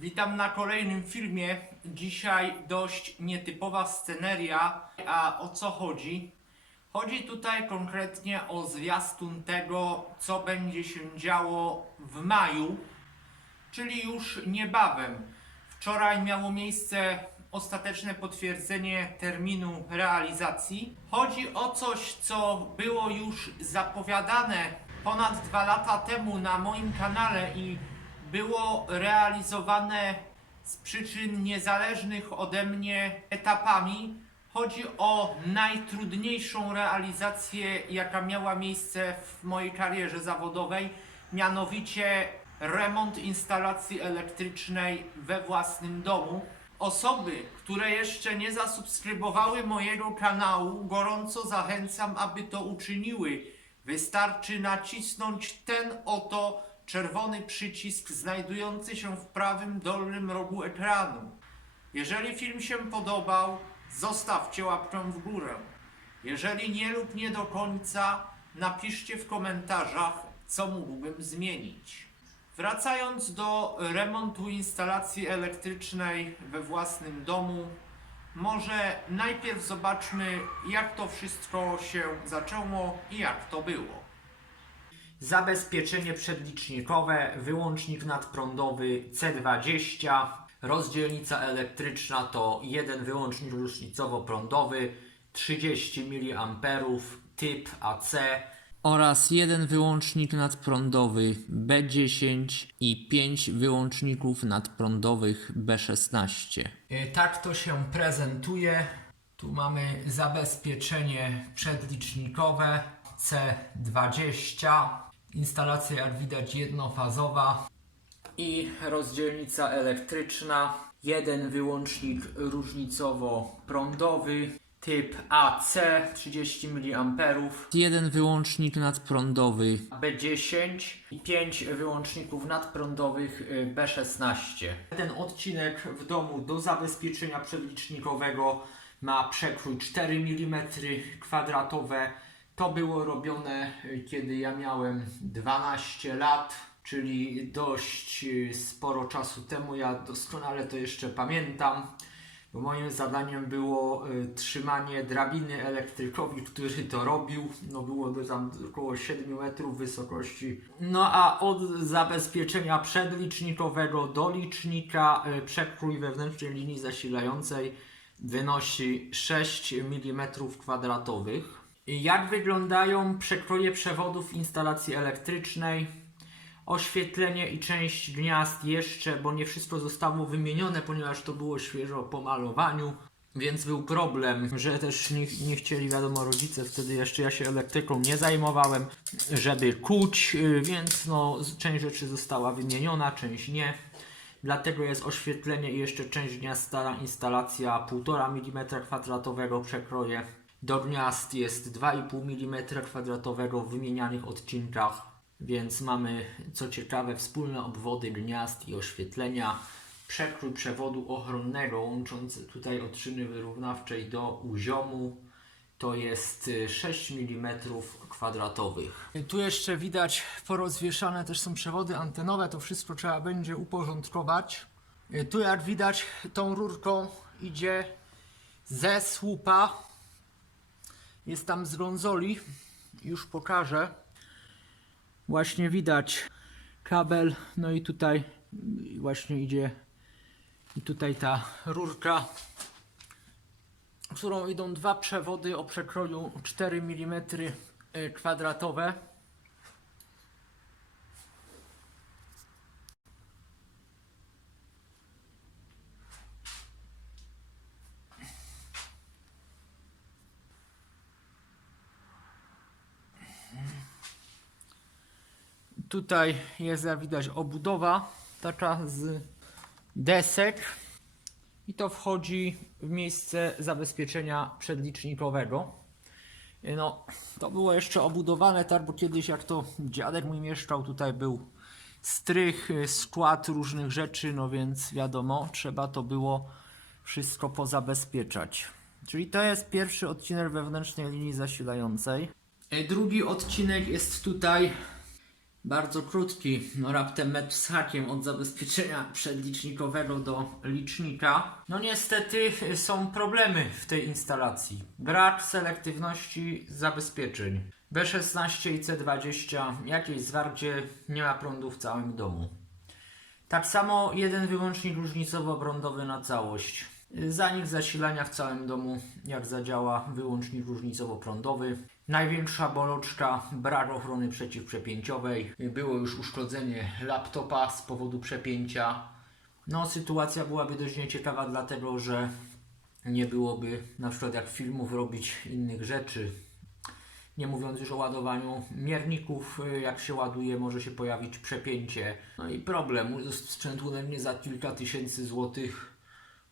Witam na kolejnym filmie. Dzisiaj dość nietypowa sceneria. A o co chodzi? Chodzi tutaj konkretnie o zwiastun tego, co będzie się działo w maju, czyli już niebawem. Wczoraj miało miejsce ostateczne potwierdzenie terminu realizacji. Chodzi o coś, co było już zapowiadane ponad dwa lata temu na moim kanale i było realizowane z przyczyn niezależnych ode mnie etapami. Chodzi o najtrudniejszą realizację, jaka miała miejsce w mojej karierze zawodowej, mianowicie remont instalacji elektrycznej we własnym domu. Osoby, które jeszcze nie zasubskrybowały mojego kanału, gorąco zachęcam, aby to uczyniły. Wystarczy nacisnąć ten oto czerwony przycisk znajdujący się w prawym dolnym rogu ekranu. Jeżeli film się podobał, zostawcie łapkę w górę. Jeżeli nie lub nie do końca, napiszcie w komentarzach, co mógłbym zmienić. Wracając do remontu instalacji elektrycznej we własnym domu, może najpierw zobaczmy, jak to wszystko się zaczęło i jak to było. Zabezpieczenie przedlicznikowe, wyłącznik nadprądowy C20, rozdzielnica elektryczna to jeden wyłącznik różnicowo-prądowy 30 mA typ AC oraz jeden wyłącznik nadprądowy B10 i 5 wyłączników nadprądowych B16. Tak to się prezentuje. Tu mamy zabezpieczenie przedlicznikowe C20. Instalacja jak widać jednofazowa i rozdzielnica elektryczna. Jeden wyłącznik różnicowo-prądowy typ AC 30 mA. Jeden wyłącznik nadprądowy B10 i 5 wyłączników nadprądowych y, B16. Ten odcinek w domu do zabezpieczenia przedlicznikowego ma przekrój 4 mm kwadratowe. To było robione y, kiedy ja miałem 12 lat, czyli dość y, sporo czasu temu. Ja doskonale to jeszcze pamiętam. Bo moim zadaniem było y, trzymanie drabiny elektrykowi, który to robił. No było to tam około 7 metrów wysokości. No a od zabezpieczenia przedlicznikowego do licznika przekrój wewnętrznej linii zasilającej wynosi 6 mm kwadratowych. Jak wyglądają przekroje przewodów instalacji elektrycznej? Oświetlenie i część gniazd jeszcze, bo nie wszystko zostało wymienione, ponieważ to było świeżo po malowaniu. Więc był problem, że też nie, nie chcieli, wiadomo, rodzice, wtedy jeszcze ja się elektryką nie zajmowałem, żeby kuć, y, więc no, część rzeczy została wymieniona, część nie. Dlatego jest oświetlenie i jeszcze część gniazd stara instalacja 1,5 mm kwadratowego przekroje. Do gniazd jest 2,5 mm kwadratowego w wymienianych odcinkach, więc mamy co ciekawe wspólne obwody gniazd i oświetlenia. Przekrój przewodu ochronnego łączący tutaj od szyny wyrównawczej do uziomu to jest y, 6 mm kwadratowych. Tu jeszcze widać porozwieszane też są przewody antenowe, to wszystko trzeba będzie uporządkować. Tu jak widać tą rurką idzie ze słupa. Jest tam z gonzoli, już pokażę. Właśnie widać kabel, no i tutaj właśnie idzie i tutaj ta rurka którą idą dwa przewody o przekroju 4 mm kwadratowe. Tutaj jest jak widać obudowa taka z desek. I to wchodzi w miejsce zabezpieczenia przedlicznikowego. No, to było jeszcze obudowane tak, bo kiedyś jak to dziadek mój mieszkał, tutaj był strych, y, skład różnych rzeczy, no więc wiadomo, trzeba to było wszystko pozabezpieczać. Czyli to jest pierwszy odcinek wewnętrznej linii zasilającej. Y, Drugi odcinek jest tutaj Bardzo krótki, no raptem metr z hakiem od zabezpieczenia przedlicznikowego do licznika. No niestety są problemy w tej instalacji. Brak selektywności zabezpieczeń. B16 i C20, jakieś zwarcie, nie ma prądu w całym domu. Tak samo jeden wyłącznik różnicowo-prądowy na całość. Zanik zasilania w całym domu, jak zadziała wyłącznik różnicowo-prądowy. Największa bolączka, brak ochrony przeciwprzepięciowej. Było już uszkodzenie laptopa z powodu przepięcia. No, sytuacja byłaby dość nieciekawa, dlatego że nie byłoby na przykład jak filmów robić innych rzeczy. Nie mówiąc już o ładowaniu mierników, jak się ładuje, może się pojawić przepięcie. No i problem, sprzęt ulegnie za kilka tysięcy złotych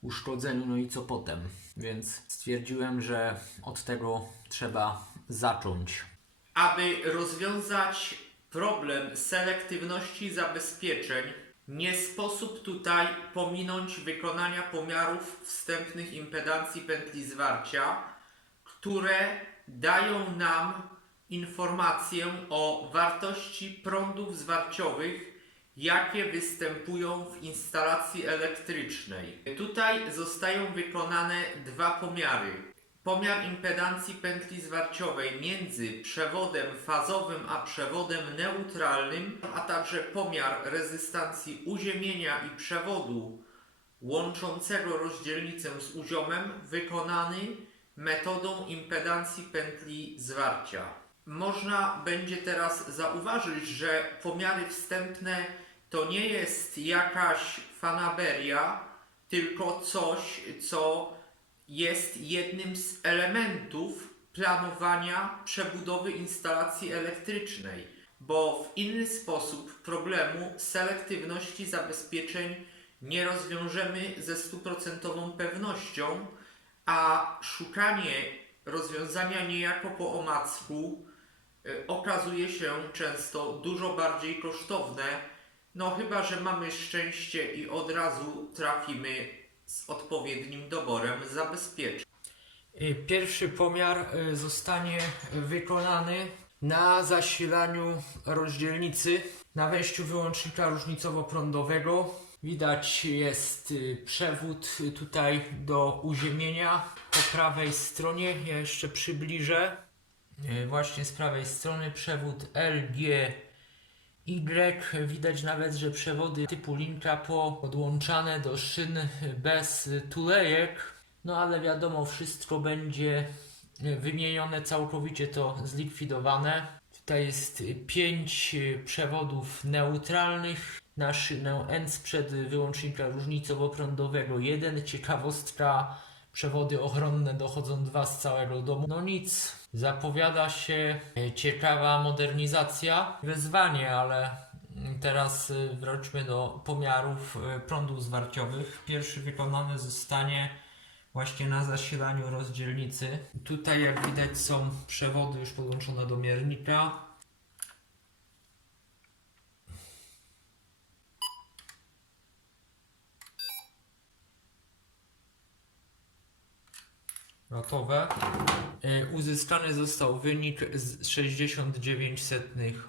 uszkodzeniu, no i co potem? Więc stwierdziłem, że od tego trzeba zacząć. Aby rozwiązać problem selektywności zabezpieczeń, nie sposób tutaj pominąć wykonania pomiarów wstępnych impedancji pętli zwarcia, które dają nam informację o wartości prądów zwarciowych, jakie występują w instalacji elektrycznej. Tutaj zostają wykonane dwa pomiary. Pomiar impedancji pętli zwarciowej między przewodem fazowym a przewodem neutralnym, a także pomiar rezystancji uziemienia i przewodu łączącego rozdzielnicę z uziomem wykonany metodą impedancji pętli zwarcia. Można będzie teraz zauważyć, że pomiary wstępne to nie jest jakaś fanaberia, tylko coś, co jest jednym z elementów planowania przebudowy instalacji elektrycznej, bo w inny sposób problemu selektywności zabezpieczeń nie rozwiążemy ze stuprocentową pewnością, a szukanie rozwiązania niejako po omacku y, okazuje się często dużo bardziej kosztowne, no chyba, że mamy szczęście i od razu trafimy z odpowiednim doborem zabezpieczeń. Y, Pierwszy pomiar y, zostanie wykonany na zasilaniu rozdzielnicy na wejściu wyłącznika różnicowo-prądowego. Widać jest y, przewód tutaj do uziemienia po prawej stronie. Ja jeszcze przybliżę. Właśnie z prawej strony przewód LG Y. Widać nawet, że przewody typu linka po podłączane do szyn bez tulejek. No ale wiadomo, wszystko będzie wymienione, całkowicie to zlikwidowane. Tutaj jest 5 przewodów neutralnych na szynę N sprzed wyłącznika różnicowo-prądowego. Jeden ciekawostka, przewody ochronne dochodzą dwa z całego domu. No nic, zapowiada się ciekawa modernizacja. Wyzwanie, ale teraz y, wróćmy do pomiarów y, prądów zwarciowych. Pierwszy wykonany zostanie właśnie na zasilaniu rozdzielnicy. Tutaj jak widać są przewody już podłączone do miernika. Gotowe. Y, Uzyskany został wynik z 69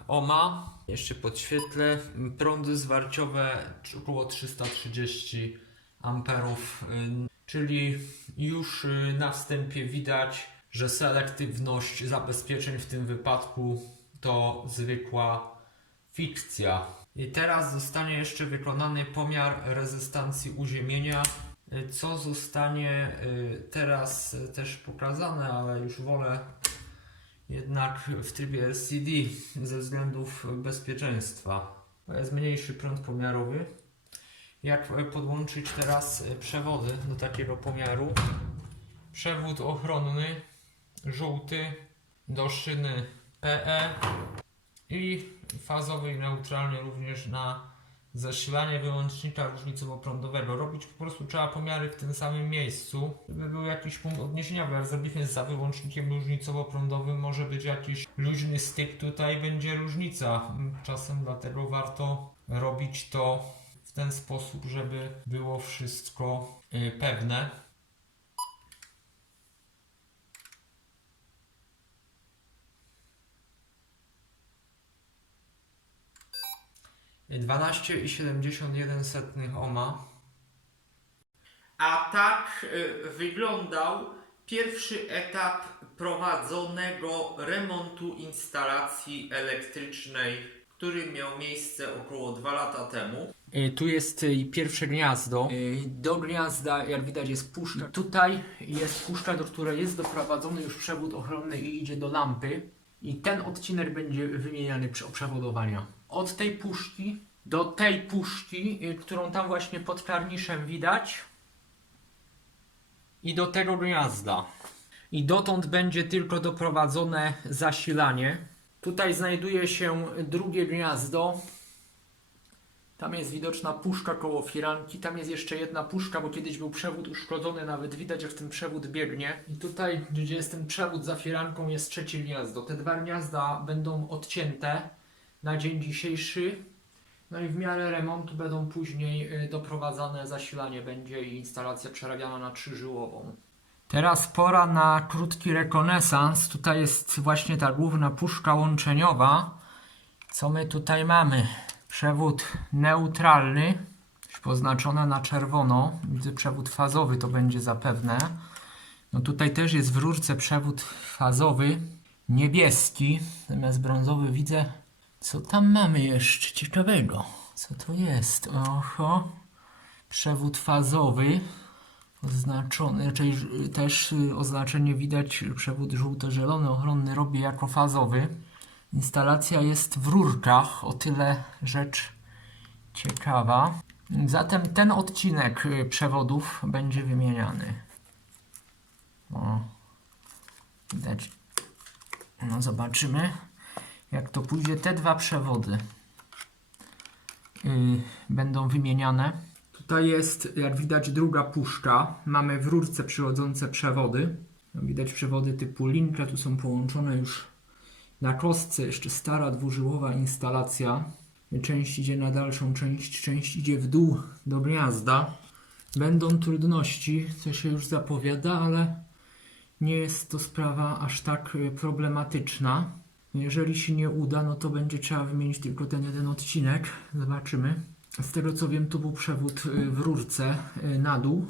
ohma. Jeszcze podświetlę. Prądy zwarciowe około 330 amperów, y, czyli już y, na wstępie widać, że selektywność zabezpieczeń w tym wypadku to zwykła fikcja. I teraz zostanie jeszcze wykonany pomiar rezystancji uziemienia, co zostanie y, teraz y, też pokazane, ale już wolę jednak w trybie LCD ze względów bezpieczeństwa. Jest mniejszy prąd pomiarowy. Jak podłączyć teraz przewody do takiego pomiaru? Przewód ochronny żółty do szyny PE i fazowy i neutralny również na zasilanie wyłącznika różnicowo-prądowego. Robić po prostu trzeba pomiary w tym samym miejscu, żeby był jakiś punkt odniesienia, bo jak zrobimy za wyłącznikiem różnicowo-prądowym może być jakiś luźny styk, tutaj będzie różnica. Czasem dlatego warto robić to w ten sposób, żeby było wszystko y, pewne. 12,71 ohma. A tak y, wyglądał pierwszy etap prowadzonego remontu instalacji elektrycznej, który miał miejsce około 2 lata temu. Tu jest y, pierwsze gniazdo. Y, Do gniazda, jak widać, jest puszka. Tutaj jest puszka, do której jest doprowadzony już przewód ochronny i idzie do lampy. I ten odcinek będzie wymieniany przy przewodowania. Od tej puszki do tej puszki, y, którą tam właśnie pod karniszem widać, i do tego gniazda. I dotąd będzie tylko doprowadzone zasilanie. Tutaj znajduje się drugie gniazdo. Tam jest widoczna puszka koło firanki. Tam jest jeszcze jedna puszka, bo kiedyś był przewód uszkodzony, nawet widać jak ten przewód biegnie. I tutaj, gdzie jest ten przewód za firanką, jest trzecie gniazdo. Te dwa gniazda będą odcięte na dzień dzisiejszy. No i w miarę remontu będą później y, doprowadzane zasilanie będzie i instalacja przerabiana na trzyżyłową. Teraz pora na krótki rekonesans. Tutaj jest właśnie ta główna puszka łączeniowa. Co my tutaj mamy? Przewód neutralny, poznaczona na czerwono. Widzę przewód fazowy to będzie zapewne. No tutaj też jest w rurce przewód fazowy, niebieski, zamiast brązowy widzę. Co tam mamy jeszcze ciekawego? Co to jest? Oho. Przewód fazowy oznaczony, czyli też y, oznaczenie widać, przewód żółto-zielony ochronny robię jako fazowy. Instalacja jest w rurkach, o tyle rzecz ciekawa. Zatem ten odcinek y, przewodów będzie wymieniany. O, widać. No zobaczymy, jak to pójdzie. Te dwa przewody y, będą wymieniane. Tutaj jest, jak widać, druga puszka. Mamy w rurce przychodzące przewody. Widać przewody typu linka, tu są połączone już na kostce, jeszcze stara dwużyłowa instalacja. Część idzie na dalszą część, część idzie w dół do gniazda. Będą trudności, co się już zapowiada, ale nie jest to sprawa aż tak y, problematyczna. Jeżeli się nie uda, no to będzie trzeba wymienić tylko ten jeden odcinek. Zobaczymy. Z tego co wiem, tu był przewód y, w rurce y, na dół.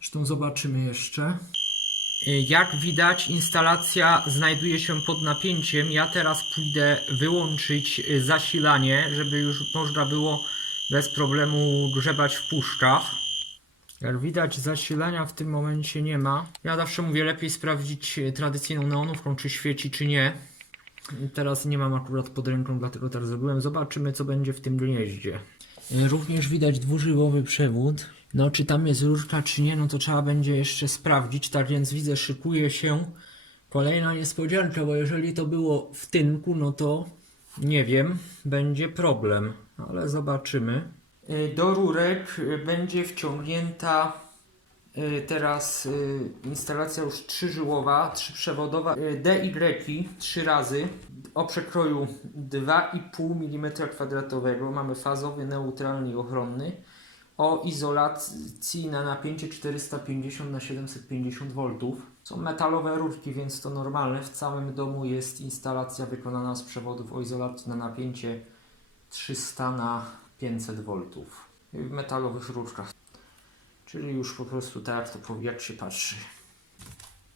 Zresztą zobaczymy jeszcze. Jak widać, instalacja znajduje się pod napięciem. Ja teraz pójdę wyłączyć y, zasilanie, żeby już można było bez problemu grzebać w puszkach. Jak widać, zasilania w tym momencie nie ma. Ja zawsze mówię, lepiej sprawdzić y, tradycyjną neonówką, czy świeci, czy nie. Teraz nie mam akurat pod ręką, dlatego tak zrobiłem. Zobaczymy, co będzie w tym gnieździe. Y, Również widać dwużyłowy przewód. No, czy tam jest rurka, czy nie, no to trzeba będzie jeszcze sprawdzić. Tak więc widzę, szykuje się kolejna niespodzianka, bo jeżeli to było w tynku, no to nie wiem, będzie problem, ale zobaczymy. Y, Do rurek będzie wciągnięta teraz y, instalacja już trzyżyłowa, trzyprzewodowa y, DY trzy razy o przekroju 2,5 mm kwadratowego. Mamy fazowy, neutralny i ochronny o izolacji na napięcie 450 na 750 V. Są metalowe rurki, więc to normalne. W całym domu jest instalacja wykonana z przewodów o izolacji na napięcie 300 na 500 V. W metalowych rurkach. Czyli już po prostu tak to powie- jak się patrzy.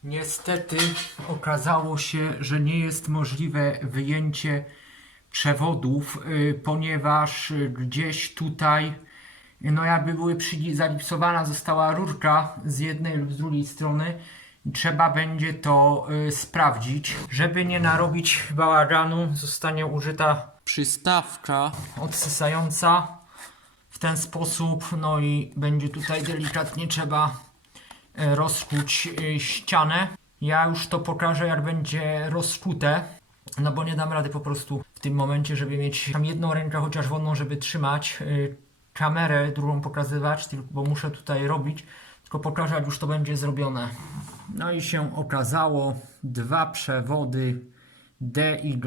Niestety okazało się, że nie jest możliwe wyjęcie przewodów, y, ponieważ gdzieś tutaj no jakby były przy, zagipsowana została rurka z jednej lub z drugiej strony. Trzeba będzie to y, sprawdzić. Żeby nie narobić bałaganu, zostanie użyta przystawka odsysająca w ten sposób. No i będzie tutaj delikatnie trzeba y, rozkuć y, ścianę. Ja już to pokażę, jak będzie rozkute. No bo nie dam rady po prostu w tym momencie, żeby mieć tam jedną rękę chociaż wolną, żeby trzymać y, kamerę, drugą pokazywać, tylko, bo muszę tutaj robić, tylko pokażę jak już to będzie zrobione. No i się okazało, dwa przewody DY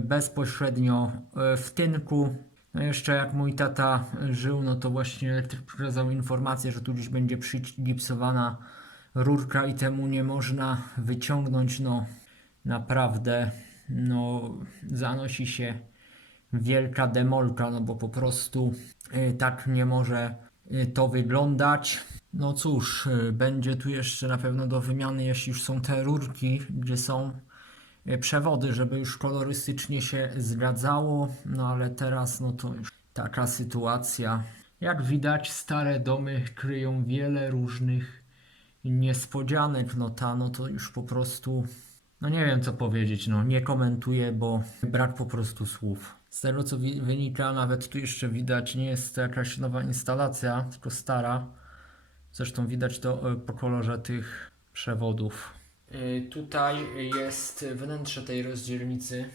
bezpośrednio w tynku. No jeszcze jak mój tata żył, no to właśnie elektryk przekazał informację, że tu gdzieś będzie przygipsowana rurka i temu nie można wyciągnąć, no naprawdę, no zanosi się wielka demolka, no bo po prostu y, tak nie może y, to wyglądać. No cóż, y, będzie tu jeszcze na pewno do wymiany, jeśli już są te rurki, gdzie są przewody, żeby już kolorystycznie się zgadzało, no ale teraz no to już taka sytuacja. Jak widać, stare domy kryją wiele różnych niespodzianek. No ta, no to już po prostu, no nie wiem co powiedzieć, no nie komentuję, bo brak po prostu słów. Z tego co wynika, nawet tu jeszcze widać, nie jest to jakaś nowa instalacja, tylko stara. Zresztą widać to e, po kolorze tych przewodów. Tutaj jest wnętrze tej rozdzielnicy.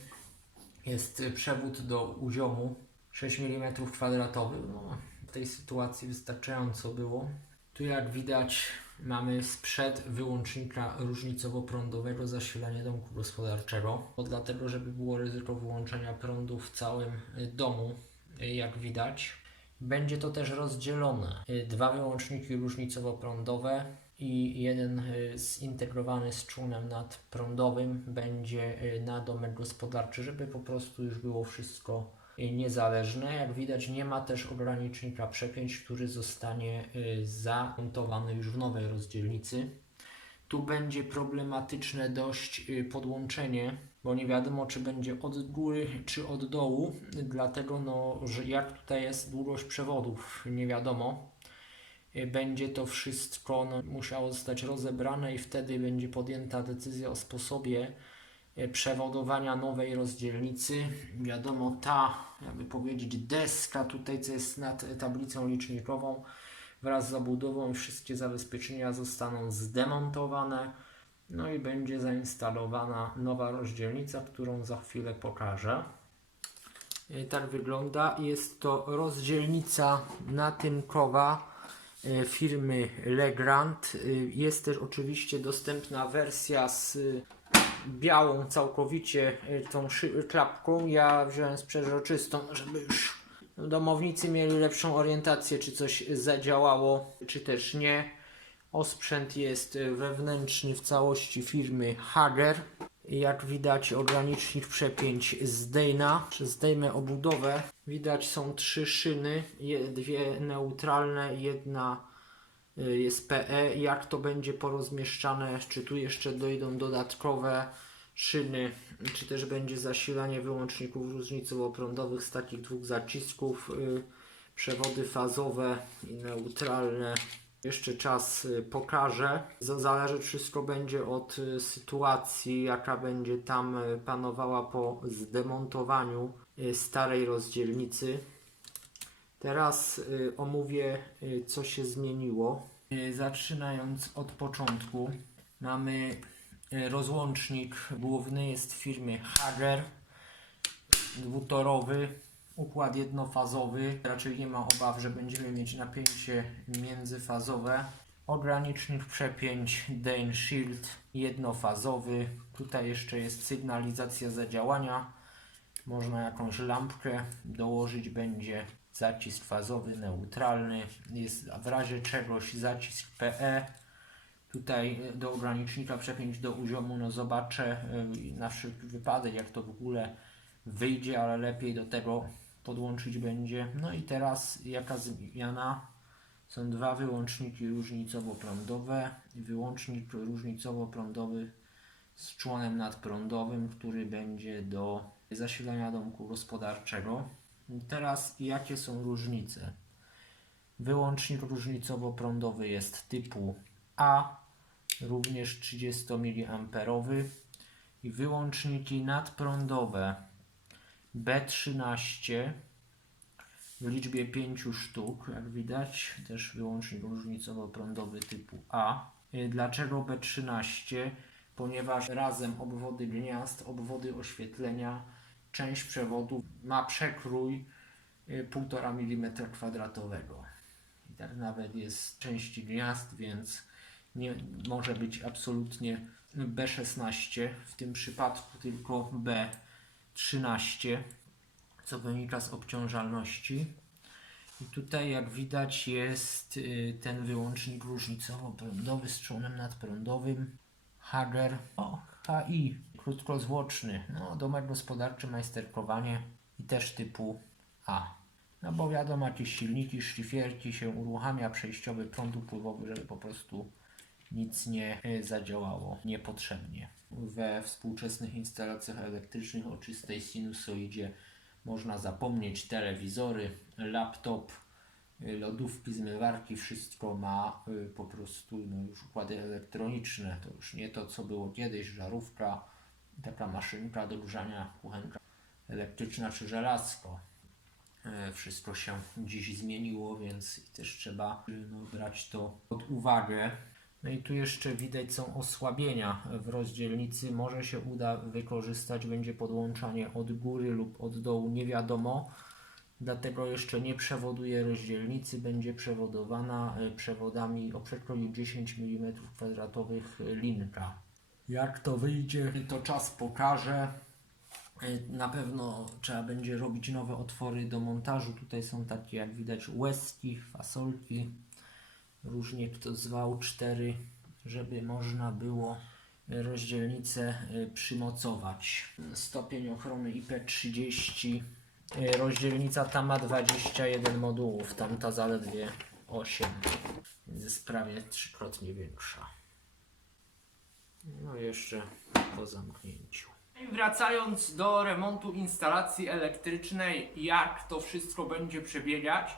Jest przewód do uziomu 6 mm kwadratowy. No, w tej sytuacji wystarczająco było. Tu jak widać mamy sprzed wyłącznika różnicowo-prądowego zasilanie domku gospodarczego. To dlatego, żeby było ryzyko wyłączenia prądu w całym y, domu, y, jak widać. Będzie to też rozdzielone. Y, Dwa wyłączniki różnicowo-prądowe i jeden y, zintegrowany z człunem nadprądowym będzie y, na domek gospodarczy, żeby po prostu już było wszystko y, niezależne. Jak widać nie ma też ogranicznika przepięć, który zostanie zamontowany już w nowej rozdzielnicy. Tu będzie problematyczne dość podłączenie, bo nie wiadomo czy będzie od góry czy od dołu, dlatego no, że jak tutaj jest długość przewodów, nie wiadomo. Y, Będzie to wszystko no, musiało zostać rozebrane i wtedy będzie podjęta decyzja o sposobie y, przewodowania nowej rozdzielnicy. Wiadomo, ta, jakby powiedzieć, deska tutaj, co jest nad tablicą licznikową, wraz z zabudową wszystkie zabezpieczenia zostaną zdemontowane. No i będzie zainstalowana nowa rozdzielnica, którą za chwilę pokażę. Y, Tak wygląda. Jest to rozdzielnica natynkowa firmy Legrand. Y, Jest też oczywiście dostępna wersja z białą całkowicie y, tą klapką. Ja wziąłem z przeźroczystą, żeby już domownicy mieli lepszą orientację, czy coś zadziałało, czy też nie. Osprzęt jest wewnętrzny w całości firmy Hager. Jak widać ogranicznik przepięć z Dejna. Zdejmę obudowę. Widać są trzy szyny, dwie neutralne, jedna y, jest PE. Jak to będzie porozmieszczane, czy tu jeszcze dojdą dodatkowe szyny, czy też będzie zasilanie wyłączników różnicowo-prądowych z takich dwóch zacisków, y, przewody fazowe i neutralne. Jeszcze czas y, pokaże. Zależy wszystko będzie od y, sytuacji, jaka będzie tam y, panowała po zdemontowaniu starej rozdzielnicy. Teraz omówię, co się zmieniło. Zaczynając od początku, mamy rozłącznik główny, jest firmy Hager, dwutorowy, układ jednofazowy. Raczej nie ma obaw, że będziemy mieć napięcie międzyfazowe. Ogranicznik przepięć Dane Shield jednofazowy. Tutaj jeszcze jest sygnalizacja zadziałania. Można jakąś lampkę dołożyć, będzie zacisk fazowy neutralny. Jest w razie czegoś zacisk PE. Tutaj do ogranicznika przepięć do uziomu, no zobaczę y, na wszelki wypadek, jak to w ogóle wyjdzie, ale lepiej do tego podłączyć będzie. No i teraz jaka zmiana? Są dwa wyłączniki różnicowo-prądowe i wyłącznik różnicowo-prądowy z członem nadprądowym, który będzie do zasilania domku gospodarczego. Teraz jakie są różnice? Wyłącznik różnicowo-prądowy jest typu A, również 30 mA i wyłączniki nadprądowe B13 w liczbie 5 sztuk, jak widać, też wyłącznik różnicowo-prądowy typu A. Y, Dlaczego B13? Ponieważ razem obwody gniazd, obwody oświetlenia, część przewodu ma przekrój y, 1,5 mm kwadratowego. I tak nawet jest części gniazd, więc nie może być absolutnie B16, w tym przypadku tylko B13, co wynika z obciążalności. I tutaj jak widać jest y, ten wyłącznik różnicowo-prądowy z członem nadprądowym Hager o, HI, krótkozwłoczny, no, domek gospodarczy, majsterkowanie i też typu A. No bo wiadomo, jakieś silniki, szlifierki się uruchamia, przejściowy prądu pływowy, żeby po prostu nic nie y, zadziałało niepotrzebnie. We współczesnych instalacjach elektrycznych o czystej sinusoidzie można zapomnieć telewizory, laptop, y, lodówki, zmywarki, wszystko ma y, po prostu no, już układy elektroniczne. To już nie to, co było kiedyś, żarówka, taka maszynka do grzania kuchenka elektryczna czy żelazko. E, Wszystko się dziś zmieniło, więc też trzeba y, no, brać to pod uwagę. No i tu jeszcze widać są osłabienia w rozdzielnicy. Może się uda wykorzystać, będzie podłączanie od góry lub od dołu, nie wiadomo. Dlatego jeszcze nie przewoduje rozdzielnicy, będzie przewodowana e, przewodami o przekroju 10 mm2 linka. Jak to wyjdzie, to czas pokaże. E, Na pewno trzeba będzie robić nowe otwory do montażu. Tutaj są takie, jak widać, łezki, fasolki. Różnie kto zwał cztery, żeby można było rozdzielnicę e, przymocować. Stopień ochrony IP30. E, Rozdzielnica ta ma 21 modułów, tamta zaledwie 8, więc jest prawie trzykrotnie większa. No jeszcze po zamknięciu. Wracając do remontu instalacji elektrycznej, jak to wszystko będzie przebiegać,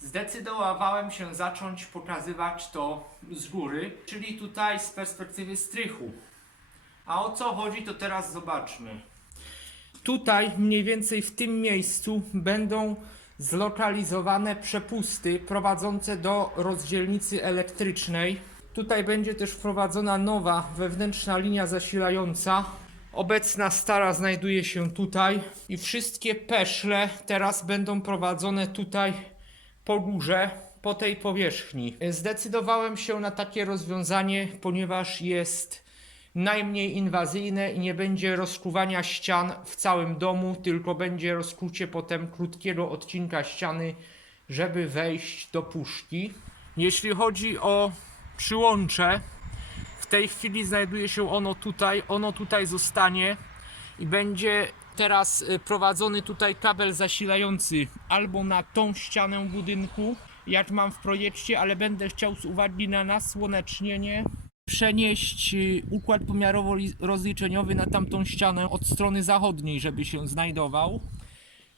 zdecydowałem się zacząć pokazywać to z góry, czyli tutaj z perspektywy strychu. A o co chodzi, to teraz zobaczmy. Tutaj, mniej więcej w tym miejscu, będą zlokalizowane przepusty prowadzące do rozdzielnicy elektrycznej. Tutaj będzie też wprowadzona nowa wewnętrzna linia zasilająca. Obecna stara znajduje się tutaj i wszystkie peszle teraz będą prowadzone tutaj po górze, po tej powierzchni. Zdecydowałem się na takie rozwiązanie, ponieważ jest najmniej inwazyjne i nie będzie rozkuwania ścian w całym domu, tylko będzie rozkucie potem krótkiego odcinka ściany, żeby wejść do puszki. Jeśli chodzi o przyłącze, w tej chwili znajduje się ono tutaj, ono tutaj zostanie i będzie teraz y, prowadzony tutaj kabel zasilający albo na tą ścianę budynku, jak mam w projekcie, ale będę chciał z uwagi na nasłonecznienie przenieść y, układ pomiarowo-rozliczeniowy na tamtą ścianę od strony zachodniej, żeby się znajdował.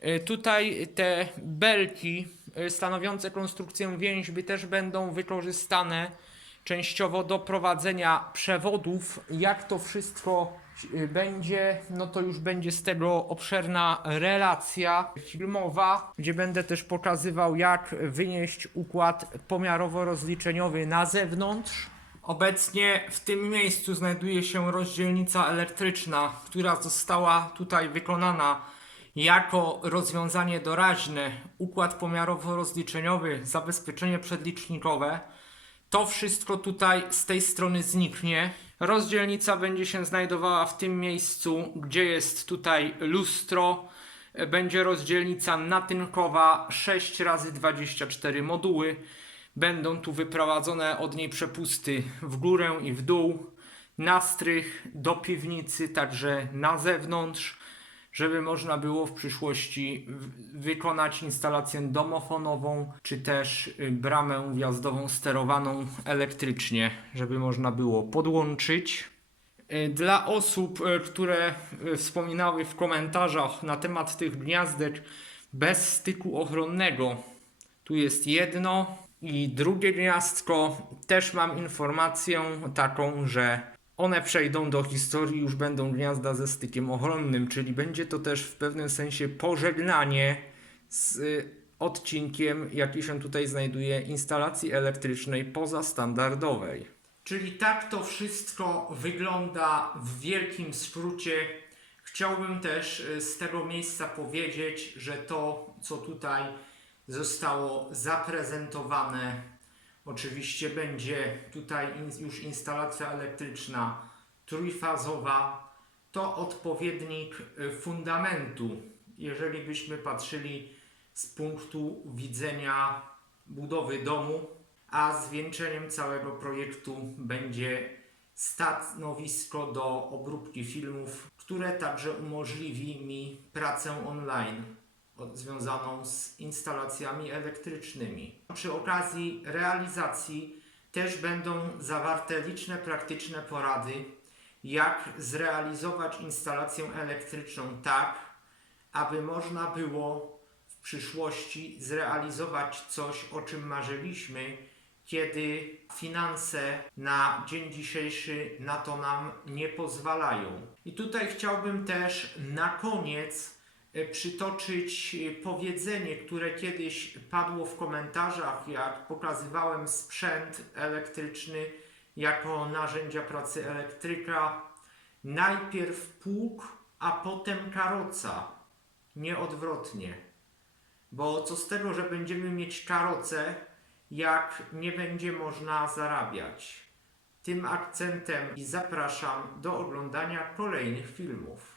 Y, Tutaj te belki stanowiące konstrukcję więźby też będą wykorzystane częściowo do prowadzenia przewodów. Jak to wszystko będzie, no to już będzie z tego obszerna relacja filmowa, gdzie będę też pokazywał jak wynieść układ pomiarowo-rozliczeniowy na zewnątrz. Obecnie w tym miejscu znajduje się rozdzielnica elektryczna, która została tutaj wykonana jako rozwiązanie doraźne, układ pomiarowo-rozliczeniowy, zabezpieczenie przedlicznikowe. To wszystko tutaj z tej strony zniknie. Rozdzielnica będzie się znajdowała w tym miejscu, gdzie jest tutaj lustro. Będzie rozdzielnica natynkowa 6 razy 24 moduły. Będą tu wyprowadzone od niej przepusty w górę i w dół, na strych, do piwnicy, także na zewnątrz, żeby można było w przyszłości wykonać instalację domofonową, czy też y, bramę wjazdową sterowaną elektrycznie, żeby można było podłączyć. Y, Dla osób, y, które wspominały w komentarzach na temat tych gniazdek bez styku ochronnego, tu jest jedno i drugie gniazdko. Też mam informację taką, że one przejdą do historii, już będą gniazda ze stykiem ochronnym, czyli będzie to też w pewnym sensie pożegnanie z y, odcinkiem, jaki się tutaj znajduje, instalacji elektrycznej pozastandardowej. Czyli tak to wszystko wygląda w wielkim skrócie. Chciałbym też y, z tego miejsca powiedzieć, że to, co tutaj zostało zaprezentowane, oczywiście będzie tutaj już instalacja elektryczna trójfazowa, to odpowiednik y, fundamentu. Jeżeli byśmy patrzyli z punktu widzenia budowy domu, a zwieńczeniem całego projektu będzie stanowisko do obróbki filmów, które także umożliwi mi pracę online związaną z instalacjami elektrycznymi. Przy okazji realizacji też będą zawarte liczne praktyczne porady, jak zrealizować instalację elektryczną tak, aby można było w przyszłości zrealizować coś, o czym marzyliśmy, kiedy finanse na dzień dzisiejszy na to nam nie pozwalają. I tutaj chciałbym też na koniec przytoczyć e, powiedzenie, które kiedyś padło w komentarzach, jak pokazywałem sprzęt elektryczny jako narzędzia pracy elektryka. Najpierw pług, a potem karoca, nie odwrotnie. Bo co z tego, że będziemy mieć karocę, jak nie będzie można zarabiać. Tym akcentem i zapraszam do oglądania kolejnych filmów.